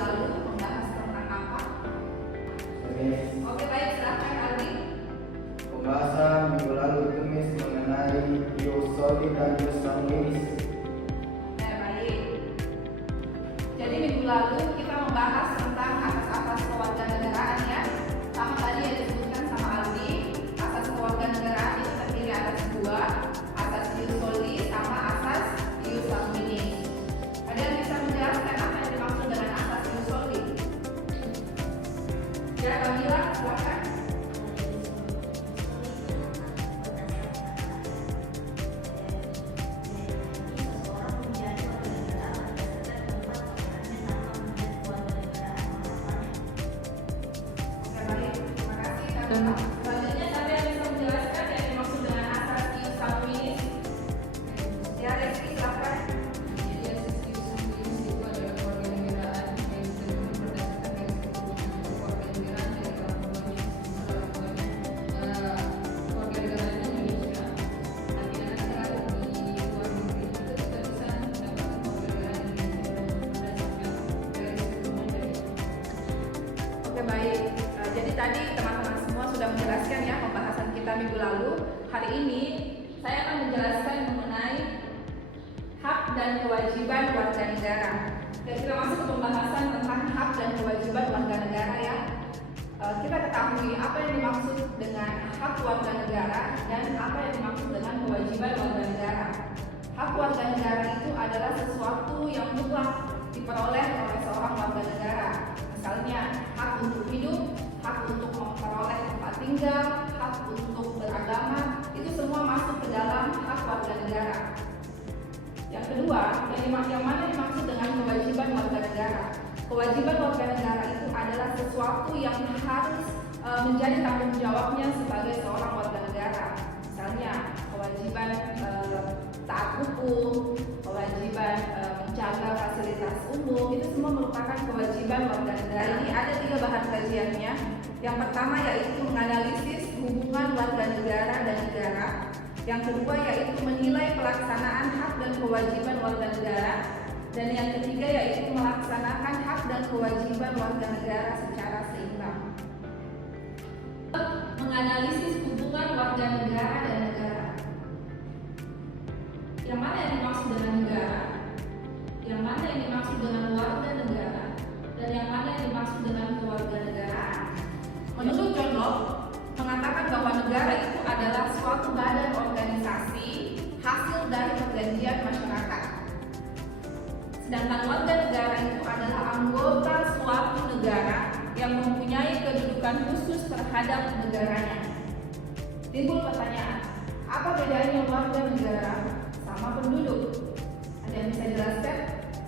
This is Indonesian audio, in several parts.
lalu membahas tentang apa? Oke, baik, silakan Aldi. Pembahasan minggu lalu tumis mengenai ius soli dan ius sanguinis. Baik. Jadi minggu lalu kita membahas tentang asas-asas kewarganegaraan ya. Sama tadi yang disebutkan sama Aldi, asas kewarganegaraan itu terdiri atas dua, asas ius soli sama asas ius sanguinis. Ada yang bisa menjelaskan apa yang dimaksud dengan asas ius soli? Ya, Kamila, silakan. Selanjutnya ada yang bisa menjelaskan yang dimaksud dengan asas ius sanguinis? Ya, Reski, silakan. Jadi asas ius sanguinis itu adalah kewarganegaraan yang ditentukan berdasarkan garis keturunan kewarganegaraan dari kalangan kewarganegaraan Indonesia. Artinya kalau di luar negeri itu kita bisa mendapat kewarganegaraan Indonesia berdasarkan garis keturunan dari. Oke, baik. Jadi tadi teman-teman semua sudah menjelaskan ya pembahasan kita minggu lalu. Hari ini saya akan menjelaskan mengenai hak dan kewajiban warga negara. Dan kita masuk ke pembahasan tentang hak dan kewajiban warga negara ya. Kita ketahui apa yang dimaksud dengan hak warga negara dan apa yang dimaksud dengan kewajiban warga negara. Hak warga negara itu adalah sesuatu yang mutlak diperoleh oleh seorang warga negara. Misalnya hak untuk hidup, hak untuk memperoleh tempat tinggal, hak untuk beragama, itu semua masuk ke dalam hak warga negara. Yang kedua, yang mana dimaksud dengan kewajiban warga negara? Kewajiban warga negara itu adalah sesuatu yang harus menjadi tanggung jawabnya sebagai seorang warga negara. Misalnya kewajiban taat hukum, kewajiban menjaga fasilitas umum, itu semua merupakan kewajiban warga negara. Ini ada 3 bahan kajiannya. Yang pertama yaitu menganalisis hubungan warga negara dan negara. Yang kedua yaitu menilai pelaksanaan hak dan kewajiban warga negara. Dan yang ketiga yaitu melaksanakan hak dan kewajiban warga negara secara seimbang. Menganalisis hubungan warga negara dan negara. Yang mana yang dimaksud dengan negara? Yang mana yang dimaksud dengan warga negara? Dan yang mana yang dimaksud dengan kewarganegaraan? Menurut John Locke mengatakan bahwa negara itu adalah suatu badan organisasi hasil dari perjanjian masyarakat. Sedangkan warga negara itu adalah anggota suatu negara yang mempunyai kedudukan khusus terhadap negaranya. Timbul pertanyaan, apa bedanya warga negara sama penduduk? Ada yang bisa jelaskan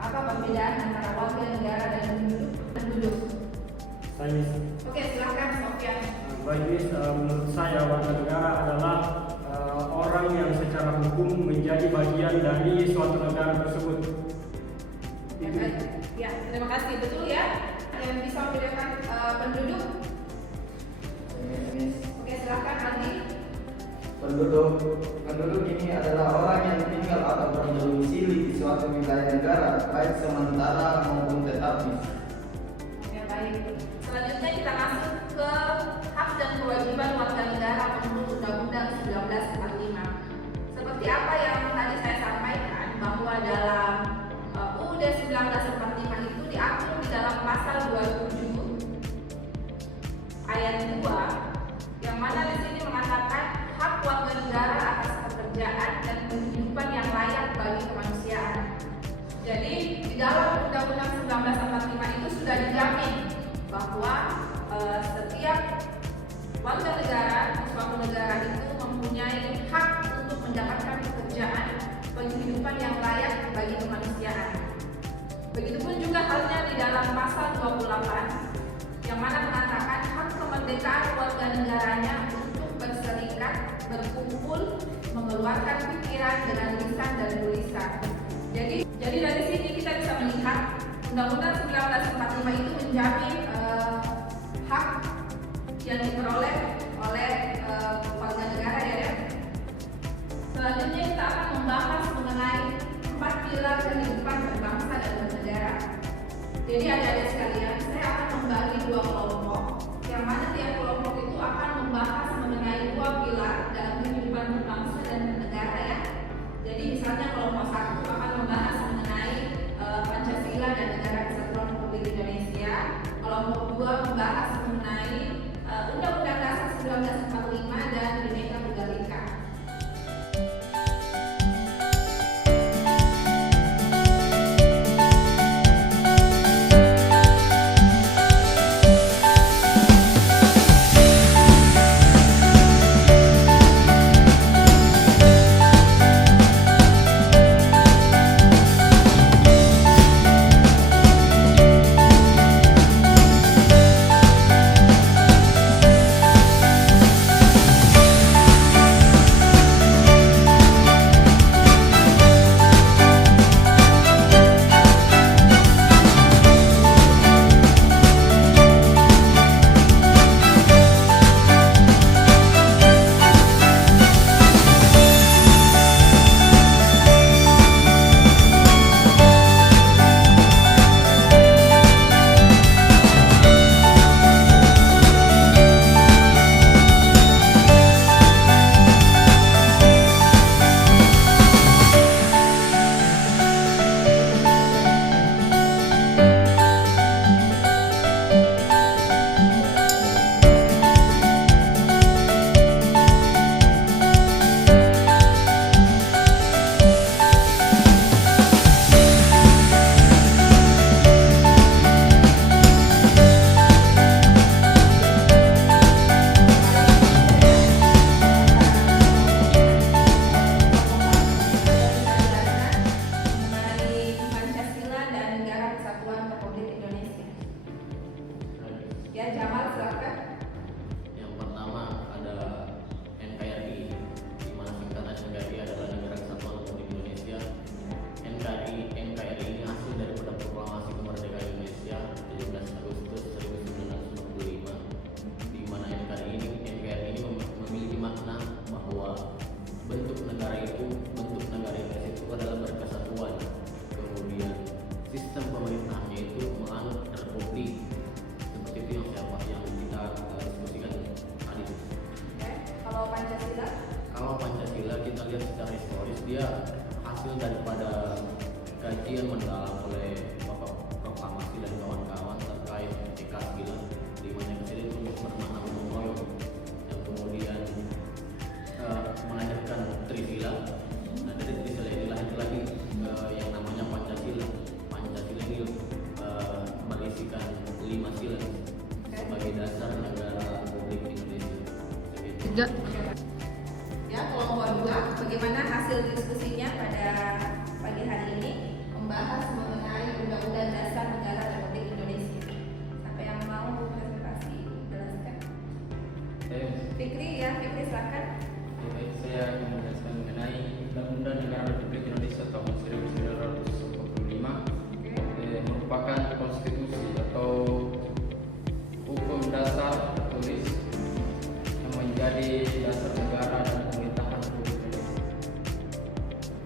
apa perbedaan antara warga negara dan penduduk? Saya Oke, silakan Sofyan. baik, menurut saya warga negara adalah orang yang secara hukum menjadi bagian dari suatu negara tersebut. Itu. Ya, terima kasih. Betul ya. Yang bisa membedakan penduduk? Oke, silakan Andi. Penduduk ini adalah orang yang tinggal atau berdomisili di suatu wilayah negara, baik sementara maupun tetap. Oke, baik. Selanjutnya kita masuk ke hak dan kewajiban warga negara menurut Undang-Undang 1945. Seperti apa yang tadi saya sampaikan bahwa dalam UUD 1945 itu diatur di dalam pasal 27 ayat 2 yang mana di sini mengatakan hak warga negara atas pekerjaan dan kehidupan yang layak bagi kemanusiaan. Jadi di dalam Undang-Undang 1945 itu sudah dijamin bahwa setiap warga negara di suatu negara itu mempunyai hak untuk mendapatkan pekerjaan, penghidupan yang layak bagi kemanusiaan. Begitupun juga halnya di dalam pasal 28 yang mana mengatakan hak kemerdekaan warga negaranya untuk berserikat, berkumpul, mengeluarkan pikiran dengan lisan dan tulisan. Jadi dari sini kita bisa melihat Undang-Undang 1945 itu menjamin hak yang diperoleh oleh warga negara ya. Selanjutnya kita akan membahas mengenai 4 pilar kehidupan berbangsa dan bernegara. Jadi adik-adik sekalian, saya akan membagi dua kelompok, yang mana tiap kelompok itu akan membahas mengenai dua pilar dalam kehidupan berbangsa dan bernegara ya. Jadi misalnya kelompok satu akan membahas mengenai Pancasila dan Negara Kesatuan Republik Indonesia. Kelompok dua membahas mengenai Undang-Undang Dasar 1945 dan Bhinneka Tunggal Ika. Ya, Jamal silakan. Yang pertama ada NKRI, di mana singkatan NKRI adalah Negara Kesatuan Republik Indonesia. NKRI ini hasil daripada proklamasi kemerdekaan Indonesia 17 Agustus 1945, di mana NKRI ini memiliki makna bahwa bentuk negara itu adalah berkesatuan. Kemudian sistem pemerintahannya itu menganut republik. Itu yang kita diskusikan tadi. Oke, kalau Pancasila? Kalau Pancasila kita lihat secara historis, dia hasil daripada kajian mendalam oleh Bapak Proklamasi dan kawan-kawan terkait Pancasila, di mana Pancasila itu bermakna gotong royong, yang kemudian melahirkan Trisila. Nah, dari Trisila ini lahir lagi yang namanya Pancasila. Pancasila ini berisikan 5 sila sebagai dasar negara Republik Indonesia. Ya, kelompok dua, bagaimana hasil diskusinya pada pagi hari ini membahas mengenai Undang-Undang Dasar Negara Republik Indonesia. Siapa yang mau presentasi jelaskan? Fikri silakan. Baik, saya akan menjelaskan mengenai Undang-Undang Negara Republik Indonesia tahun 1945. Merupakan konstitusi atau hukum dasar tertulis yang menjadi dasar negara dan pemerintahan Republik Indonesia.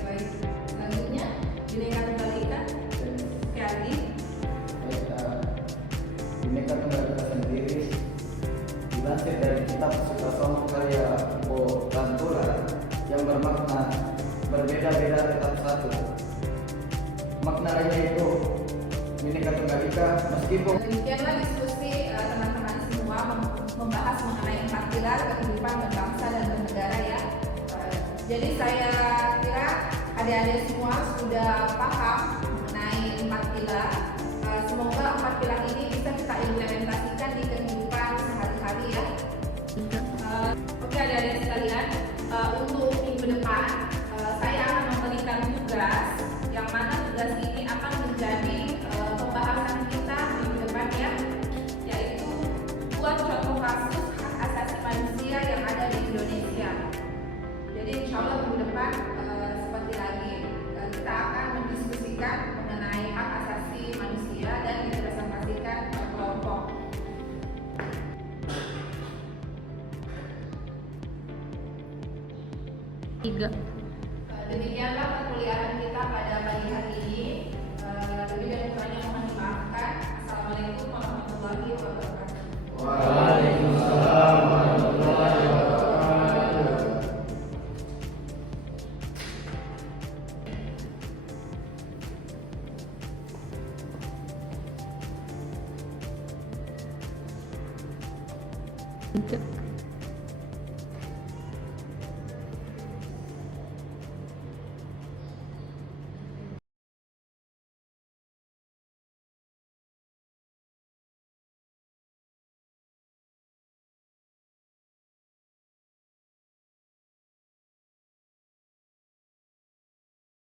Baik, selanjutnya Bhinneka Tunggal Ika. Jadi, Bhinneka Tunggal Ika sendiri dilansir dari kitab Sukasono karya Bo Lantura yang bermakna berbeda-beda tetap satu. Makna lainnya itu Bhinneka Tunggal Ika meskipun demikianlah diskusi teman-teman semua membahas mengenai 4 pilar kehidupan berbangsa dan bernegara ya. Jadi saya kira adik-adik semua sudah paham mengenai 4 pilar. Semoga 4 pilar ini bisa kita implementasikan di kehidupan sehari-hari ya. Oke adik-adik sekalian, untuk minggu depan saya akan memberikan tugas yang mana tugas ini akan menjadi pembahasan kita minggu depan ya, yaitu buat contoh kasus hak asasi manusia yang ada di Indonesia. Jadi insya Allah minggu depan seperti lagi kita akan mendiskusikan mengenai hak asasi manusia dan dipresentasikan per kelompok. Demikianlah perkuliahan kita pada pagi hari ini. Lebih dan kurangnya mohon dimaafkan. Untuk